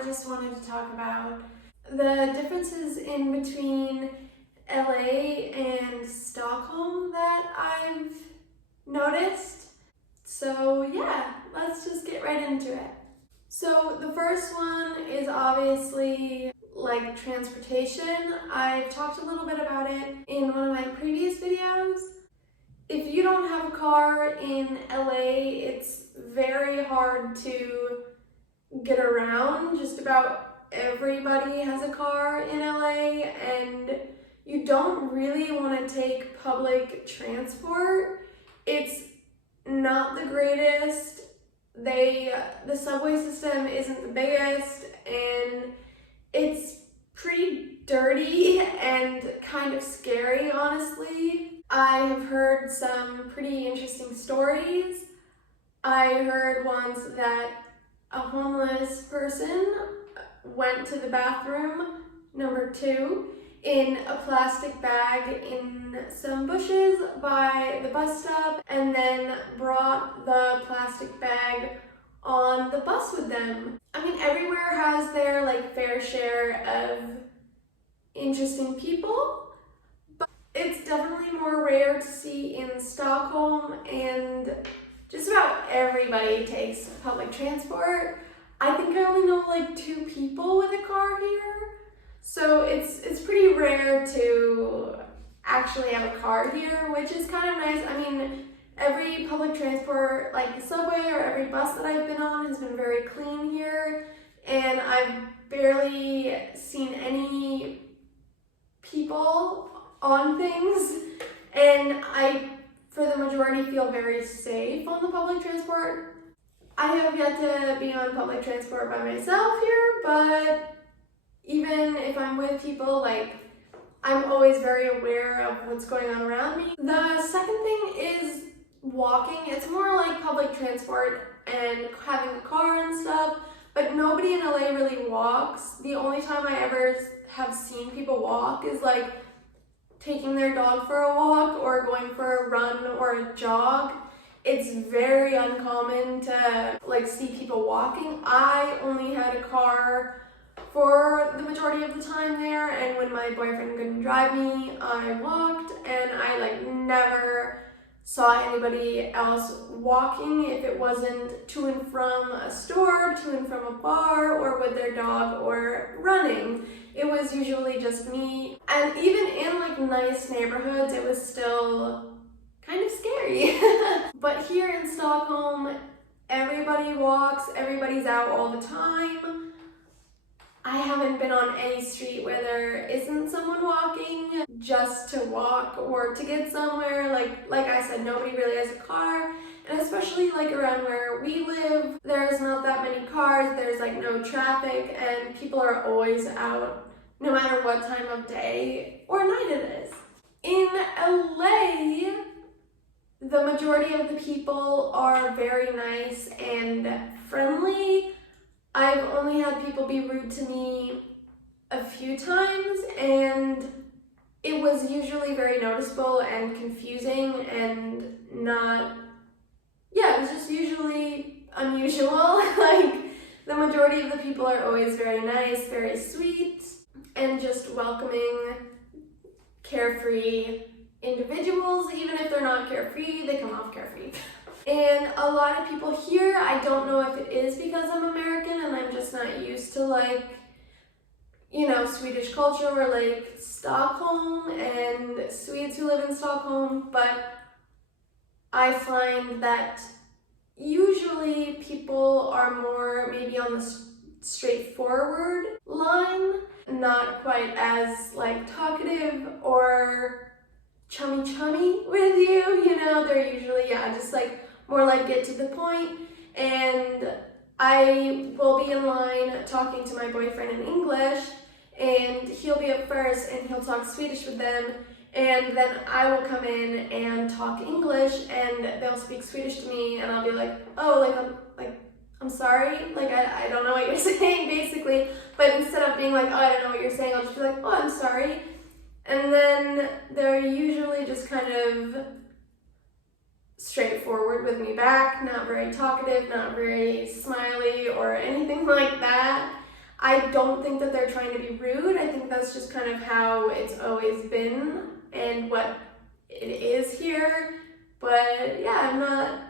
I just wanted to talk about the differences in between LA and Stockholm that I've noticed. So yeah, let's just get right into it. So the first one is obviously like transportation. I've talked a little bit about it in one of my previous videos. If you don't have a car in LA, it's very hard to get around. Just about everybody has a car in LA, and you don't really want to take public transport. It's not the greatest. The subway system isn't the biggest, and it's pretty dirty and kind of scary, honestly. I have heard some pretty interesting stories. I heard once that a homeless person went to the bathroom, number 2, in a plastic bag in some bushes by the bus stop, and then brought the plastic bag on the bus with them. I mean, everywhere has their fair share of interesting people, but it's definitely more rare to see in Stockholm, and just about everybody takes public transport. I think I only know 2 people with a car here, so it's pretty rare to actually have a car here, which is kind of nice. I mean, every public transport, like the subway or every bus that I've been on, has been very clean here, and I've barely seen any people on things, and I, for the majority, feel very safe on the public transport. I have yet to be on public transport by myself here, but even if I'm with people, I'm always very aware of what's going on around me. The second thing is walking. It's more like public transport and having a car and stuff, but nobody in LA really walks. The only time I ever have seen people walk is taking their dog for a walk or going for a run or a jog. It's very uncommon to see people walking. I only had a car for the majority of the time there, and when my boyfriend couldn't drive me, I walked, and I never saw anybody else walking if it wasn't to and from a store, to and from a bar, or with their dog, or running. It was usually just me, and even in nice neighborhoods, it was still kind of scary. But here in Stockholm, everybody walks, everybody's out all the time. I haven't been on any street where there isn't someone walking just to walk or to get somewhere. Like I said, nobody really has a car, and especially around where we live, there's not that many cars, there's no traffic, and people are always out no matter what time of day or night it is. In LA, the majority of the people are very nice and friendly. I've only had people be rude to me a few times, and it was usually very noticeable and confusing and it was just usually unusual. The majority of the people are always very nice, very sweet, and just welcoming, carefree individuals. Even if they're not carefree, they come off carefree. And a lot of people here, I don't know if it is because I'm American and I'm just not used to Swedish culture or Stockholm and Swedes who live in Stockholm, but I find that usually people are more maybe on the straightforward line, not quite as talkative or chummy with you, they're usually just more get to the point. And I will be in line talking to my boyfriend in English, and he'll be up first and he'll talk Swedish with them, and then I will come in and talk English, and they'll speak Swedish to me, and I'll be I'm sorry, I don't know what you're saying, basically. But instead of being oh, I don't know what you're saying, I'll just be oh, I'm sorry. And then they're usually just kind of straightforward with me back, not very talkative, not very smiley or anything like that. I don't think that they're trying to be rude. I think that's just kind of how it's always been and what it is here. But yeah,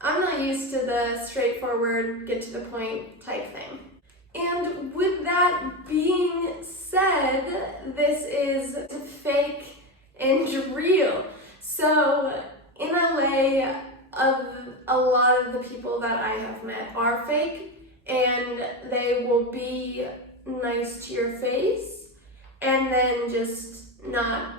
I'm not used to the straightforward, get to the point type thing. And with that being said, this is fake and real. So in LA, a lot of the people that I have met are fake, and they will be nice to your face and then just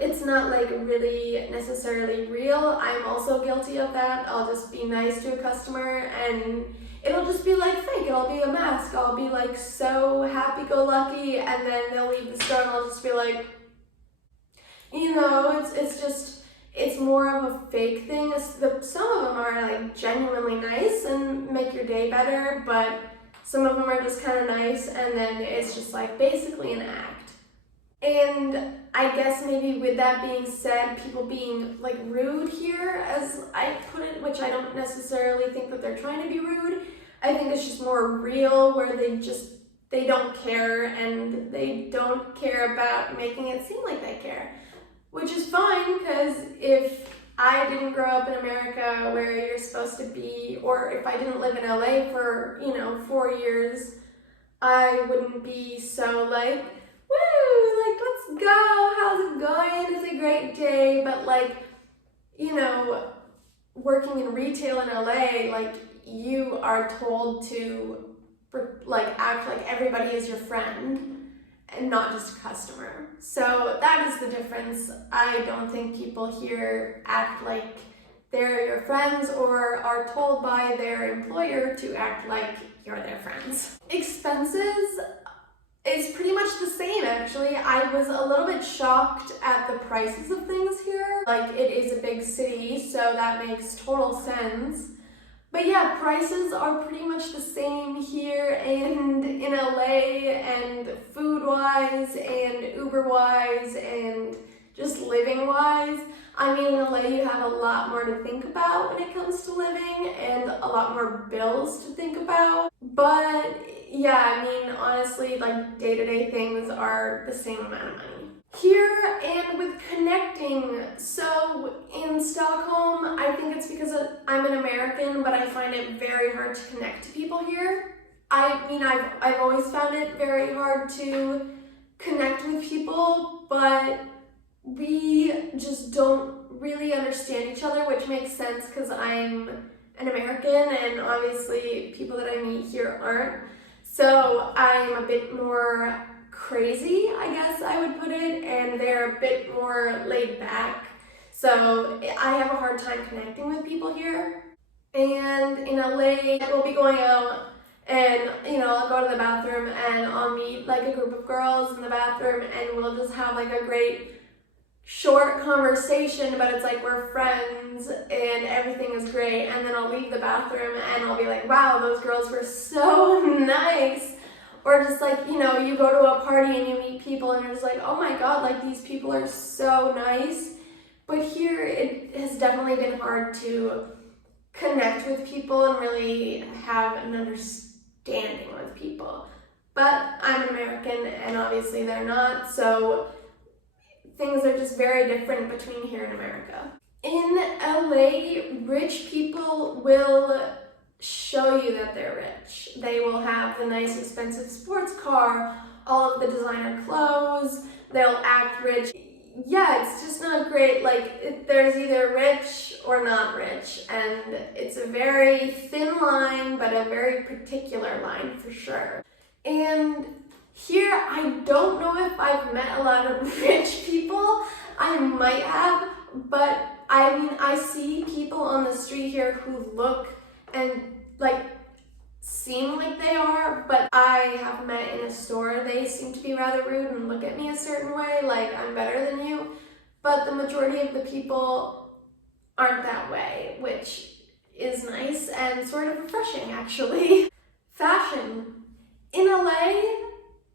it's not like really necessarily real. I'm also guilty of that. I'll just be nice to a customer and it'll just be like fake. It'll be a mask. I'll be like so happy-go-lucky, and then they'll leave the store and I'll just be like, it's more of a fake thing. Some of them are like genuinely nice and make your day better, but some of them are just kind of nice, and then it's just like basically an act. And I guess maybe with that being said, people being like rude here, as I put it, which I don't necessarily think that they're trying to be rude. I think it's just more real, where they don't care, and they don't care about making it seem like they care. Which is fine, because if I didn't grow up in America where you're supposed to be, or if I didn't live in LA for, 4 years, I wouldn't be so like, woo, like, let's go, how's it going, it's a great day. But like, working in retail in LA, like, you are told to like act like everybody is your friend and not just a customer. So that is the difference. I don't think people here act like they're your friends or are told by their employer to act like you're their friends. Expenses is pretty much the same, actually. I was a little bit shocked at the prices of things here. Like, it is a big city, so that makes total sense. But yeah, prices are pretty much the same here and in LA, and food-wise and Uber-wise and just living-wise. I mean, in LA you have a lot more to think about when it comes to living and a lot more bills to think about. But yeah, I mean, honestly, like, day-to-day things are the same amount of money. Here, and with connecting, so in Stockholm, I think it's because I'm an American, but I find it very hard to connect to people here. I mean, I've always found it very hard to connect with people, but we just don't really understand each other, which makes sense because I'm an American and obviously people that I meet here aren't. So I'm a bit more crazy, I guess I would put it, and they're a bit more laid back. So I have a hard time connecting with people here. And in LA, we'll be going out and, I'll go to the bathroom and I'll meet like a group of girls in the bathroom and we'll just have like a great short conversation, but it's like we're friends and everything is great. And then I'll leave the bathroom and I'll be like, wow, those girls were so nice. Or just like, you go to a party and you meet people and you're just like, oh my God, like, these people are so nice. But here it has definitely been hard to connect with people and really have an understanding with people. But I'm an American and obviously they're not, so things are just very different between here and America. In LA, rich people will show you that they're rich. They will have the nice expensive sports car, all of the designer clothes, they'll act rich. Yeah, it's just not great. Like, there's either rich or not rich, and it's a very thin line, but a very particular line for sure. And here, I don't know if I've met a lot of rich people. I might have, but I mean, I see people on the street here who look and like seem like they are, but I have met in a store, they seem to be rather rude and look at me a certain way, like I'm better than you. But the majority of the people aren't that way, which is nice and sort of refreshing, actually. Fashion. In LA,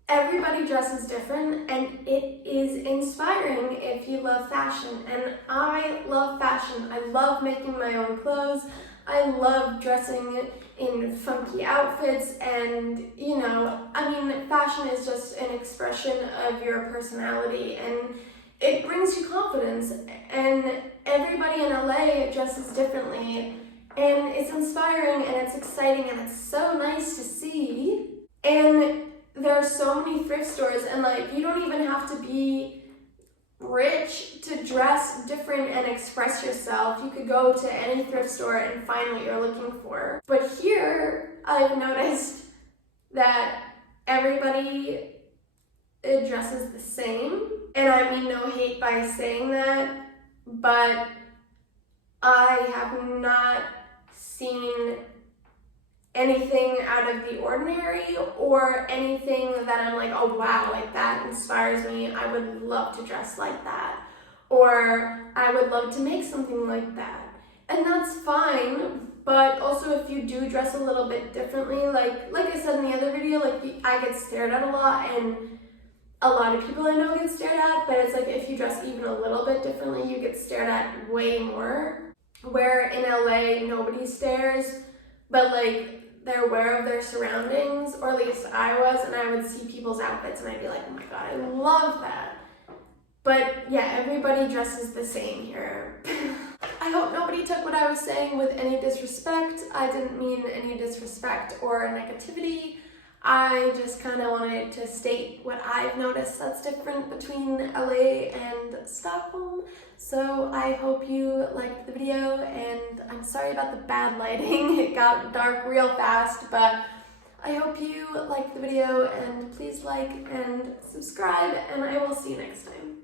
everybody dresses different and it is inspiring if you love fashion. And I love fashion. I love making my own clothes. I love dressing in funky outfits, and you know, I mean, fashion is just an expression of your personality, and it brings you confidence, and everybody in LA dresses differently, and it's inspiring and it's exciting and it's so nice to see. And there are so many thrift stores, and like, you don't even have to be rich to dress different and express yourself. You could go to any thrift store and find what you're looking for. But here, I've noticed that everybody dresses the same. And I mean no hate by saying that, but I have not seen anything out of the ordinary or anything that I'm like, oh wow, like that inspires me. I would love to dress like that. Or I would love to make something like that. And that's fine, but also if you do dress a little bit differently, like I said in the other video, like I get stared at a lot, and a lot of people I know get stared at, but it's like if you dress even a little bit differently, you get stared at way more. Where in LA, nobody stares, but like they're aware of their surroundings, or at least I was, and I would see people's outfits and I'd be like, oh my god, I love that. But yeah, everybody dresses the same here. I hope nobody took what I was saying with any disrespect. I didn't mean any disrespect or negativity. I just kind of wanted to state what I've noticed that's different between LA and Stockholm. So I hope you liked the video, and I'm sorry about the bad lighting. It got dark real fast, but I hope you liked the video, and please like and subscribe, and I will see you next time.